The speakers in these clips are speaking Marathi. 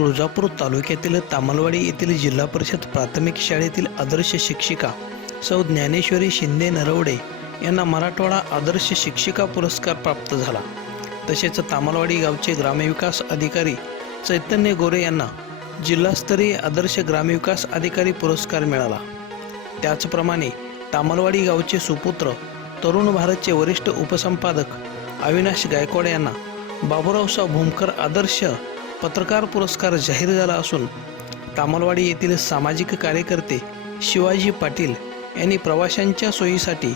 तुळजापूर तालुक्यातील तामलवाडी येथील जिल्हा परिषद प्राथमिक शाळेतील आदर्श शिक्षिका सौ ज्ञानेश्वरी शिंदे नरवडे यांना मराठवाडा आदर्श शिक्षिका पुरस्कार प्राप्त झाला। तसेच तामलवाडी गावचे ग्रामविकास अधिकारी चैतन्य गोरे यांना जिल्हास्तरीय आदर्श ग्रामविकास अधिकारी पुरस्कार मिळाला। त्याचप्रमाणे तामलवाडी गावचे सुपुत्र तरुण भारतचे वरिष्ठ उपसंपादक अविनाश गायकवाड यांना बाबूराव भूमकर आदर्श पत्रकार पुरस्कार जाहीर झाला असून तामलवाडी येथील सामाजिक कार्यकर्ते शिवाजी पाटील यांनी प्रवाशांच्या सोयीसाठी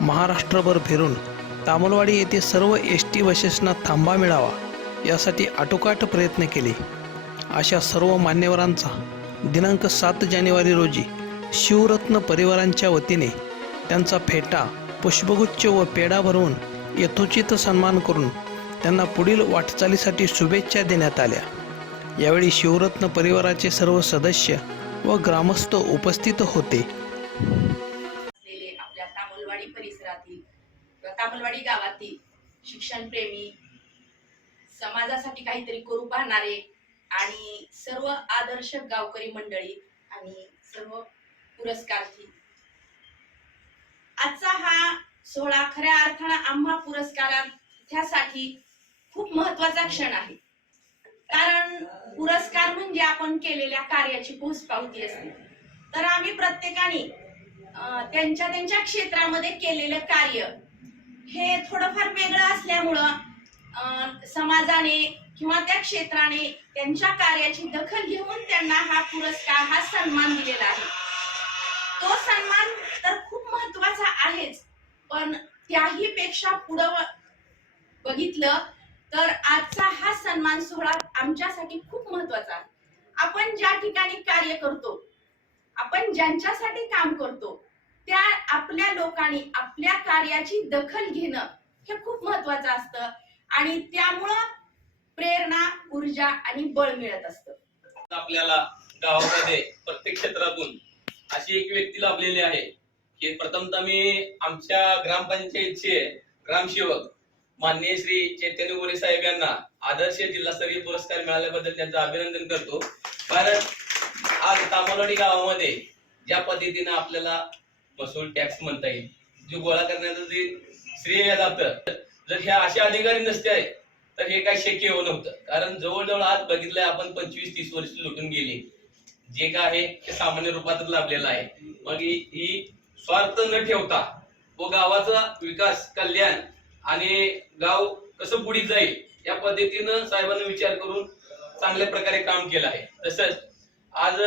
महाराष्ट्रभर फिरून तामलवाडी येथे सर्व एसटी बसेसना थांबा मिळावा यासाठी आटोकाट प्रयत्न केले। अशा सर्व मान्यवरांचा दिनांक 7 जानेवारी रोजी शिवरत्न परिवारांच्या वतीने त्यांचा फेटा, पुष्पगुच्छ व पेढा भरवून यथोचित सन्मान करून त्यांना पुढील वाटचालीसाठी शुभेच्छा देण्यात आल्या। यावेळी शिवरत्न परिवाराचे सर्व सदस्य व ग्रामस्थ उपस्थित होते। आपल्या तामलवाडी परिसरातील तामलवाडी गावातील शिक्षणप्रेमी, समाजासाठी काहीतरी करू पाहणारे आणि सर्व आदर्श गावकरी मंडळी आणि सर्व पुरस्कारार्थी, आजचा हा सोहळा खऱ्या अर्थाने आम्हा पुरस्कारार्थ्यासाठी खूप महत्वाचा क्षण आहे। कारण पुरस्कार म्हणजे आपण केलेल्या कार्याची पोचपावती असते। तर आम्ही प्रत्येकाने त्यांच्या क्षेत्रामध्ये केलेलं कार्य हे थोडंफार वेगळं असल्यामुळं समाजाने किंवा त्या क्षेत्राने त्यांच्या कार्याची दखल घेऊन त्यांना हा पुरस्कार, हा सन्मान दिलेला आहे। तो सन्मान तर खूप महत्वाचा आहेच, पण त्याही पेक्षा पुढं बघितलं तर आजचा हा सन्मान सोहळा आमच्यासाठी खूप महत्वाचा आहे। आपण ज्या ठिकाणी कार्य करतो, आपण ज्यांच्यासाठी काम करतो, त्या आपल्या लोकांनी आपल्या कार्याची दखल घेणं हे खूप महत्वाचं असतं आणि त्यामुळं प्रेरणा, ऊर्जा आणि बळ मिळत असतं। आपल्याला गावामध्ये प्रत्येक क्षेत्रातून अशी एक व्यक्ती लाभलेली आहे की प्रथमतः मी आमच्या ग्रामपंचायतचे ग्रामसेवक माननीय श्री चैतन्य गोरे साहेब यांना आदर्श जिल्हास्तरीय पुरस्कार मिळाल्याबद्दल त्यांचं अभिनंदन करतो। कारण आज तामलवाडी गावामध्ये ज्या पद्धतीने आपल्याला महसूल टॅक्स म्हणता येईल, जो गोळा करण्याचं जे श्रेय जातं, जर ह्या अशा अधिकारी नसते तर हे काय शक्य होत नव्हतं। कारण जवळजवळ आज बघितलंय आपण 25-30 वर्ष लुटून गेले, जे काय आहे ते सामान्य रूपातच लाभलेलं आहे। मग ही स्वार्थ न ठेवता व गावाचा विकास, कल्याण आणि गाव कसं पुढे जाईल या पद्धतीनं साहेबांनी विचार करून चांगल्या प्रकारे काम केलं आहे। तसंच आज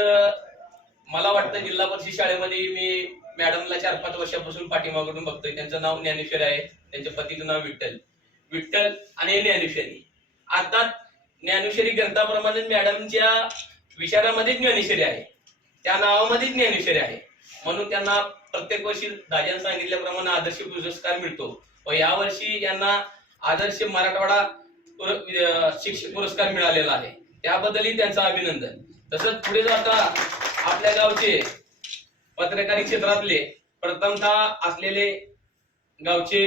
मला वाटतं जिल्हा परिषद शाळेमध्ये मी मॅडमला 4-5 वर्षापासून पाठीमागून बघतोय। त्यांचं नाव ज्ञानेश्वरी आहे, त्यांच्या पतीचं नाव विठ्ठल आणि ज्ञानेश्वरी। आता ज्ञानेश्वरी ग्रंथाप्रमाणे मॅडमच्या विचारामध्ये ज्ञानेश्वरी आहे, त्या नावामध्ये ज्ञानेश्वरी आहे, म्हणून त्यांना प्रत्येक वर्षी दादांनी सांगितल्याप्रमाणे आदर्श पुरस्कार मिळतो व यावर्षी यांना आदर्श मराठवाडा शिक्षक पुरस्कार मिळालेला आहे, त्याबद्दलही त्यांचं अभिनंदन। तसंच पुढे जाता आपल्या गावचे पत्रकारी क्षेत्रातले प्रथमतः असलेले गावचे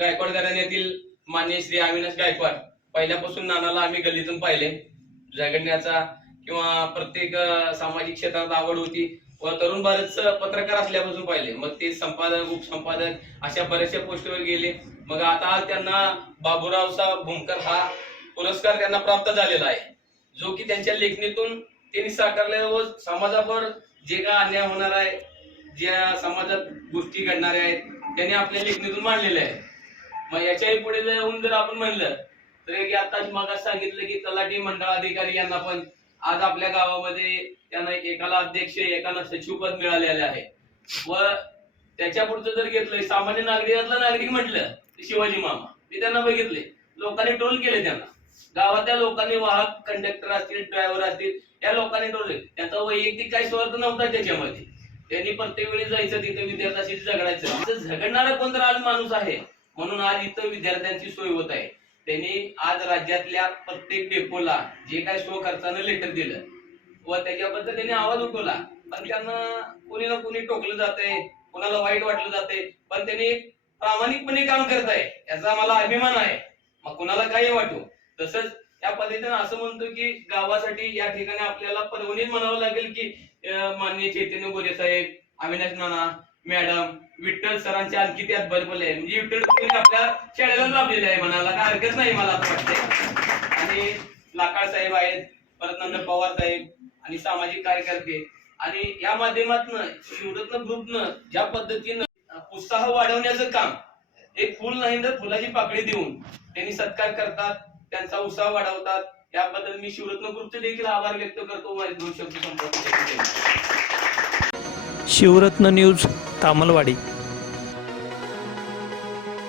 गायकवाड घराण्यातील मान्य श्री अविनाश गायकवाड, पहिल्यापासून नानाला आम्ही गल्लीतून पाहिले, झगडण्याचा किंवा प्रत्येक सामाजिक क्षेत्रात आवड होती व तरुण भारतचं पत्रकार असल्यापासून पाहिले। मग ते संपादक, उपसंपादक अशा बऱ्याचशा पोस्टवर गेले। मग आता त्यांना बाबूराव भूमकर हा पुरस्कार त्यांना प्राप्त झालेला आहे, जो की त्यांच्या लेखणीतून त्यांनी साकारलेला व समाजावर जे काय अन्याय होणार आहे, ज्या समाजात गोष्टी घडणाऱ्या आहेत, त्यांनी आपल्या लेखणीतून मांडलेल्या आहे। मग याच्याही पुढे जाऊन जर आपण म्हणलं तर आताच मगाच सांगितलं की तलाठी मंडळ अधिकारी यांना पण आज आपल्या गावामध्ये त्यांना एकाला अध्यक्ष, एकाला सचिव पद मिळालेले आहे। व त्याच्या पुढचं जर घेतलंय सामान्य नागरिकातला नागरिक म्हटलं शिवाजी मामा, मी त्यांना बघितले, लोकांनी टोल केले त्यांना, गावातल्या लोकांनी, वाहक, कंडक्टर असतील, ड्रायव्हर असतील, या लोकांनी टोल, त्यांचा वैयक्तिक काही स्वार्थ नव्हता त्याच्यामध्ये। त्यांनी प्रत्येक वेळी जायचं, तिथे विद्यार्थ्यांशी झगडायचं, झगडणारा कोणतरी आज माणूस आहे, म्हणून आज इथं विद्यार्थ्यांची सोय होत आहे। त्यांनी आज राज्यातल्या प्रत्येक डेपोला जे काय स्वखर्चानं लेटर दिलं व त्याच्याबद्दल त्यांनी आवाज उठवला, पण त्यांना कोणी ना कोणी टोकलं जातंय, कोणाला वाईट वाटलं जातंय, पण त्यांनी प्रामाणिकपणे काम करत आहे याचा मला अभिमान आहे। मग कोणाला काही वाटू, तसंच या पद्धतीने असं म्हणतो की गावासाठी या ठिकाणी आपल्याला परवणीच म्हणावं लागेल की माननीय चैतन्य गोरे साहेब, अविनाश नाना मॅडम, विठ्ठल सरांचे आणखी त्यात बरोबर आहे. म्हणजे विठ्ठल तुम्ही आपल्या शाळेला लाभलेले आहे म्हणायला काय हरकत नाही मला असं वाटतंय. आणि लाकाड साहेब आहेत, परत नंतर पवार साहेब आणि सामाजिक कार्यकर्ते, आणि या माध्यमातून शिवरत्न ग्रुपनं ज्या पद्धतीनं उत्साह वाढवण्याचं काम, एक फुल नाही तर फुलाची पाकळी देऊन त्यांनी सत्कार करतात, त्यांचा उत्साह वाढवतात. याबद्दल मी शिवरत्न ग्रुपचे देखील आभार व्यक्त करतो. माझे 2 शब्द संपवतो. शिवरत्न न्यूज तामलवाडी.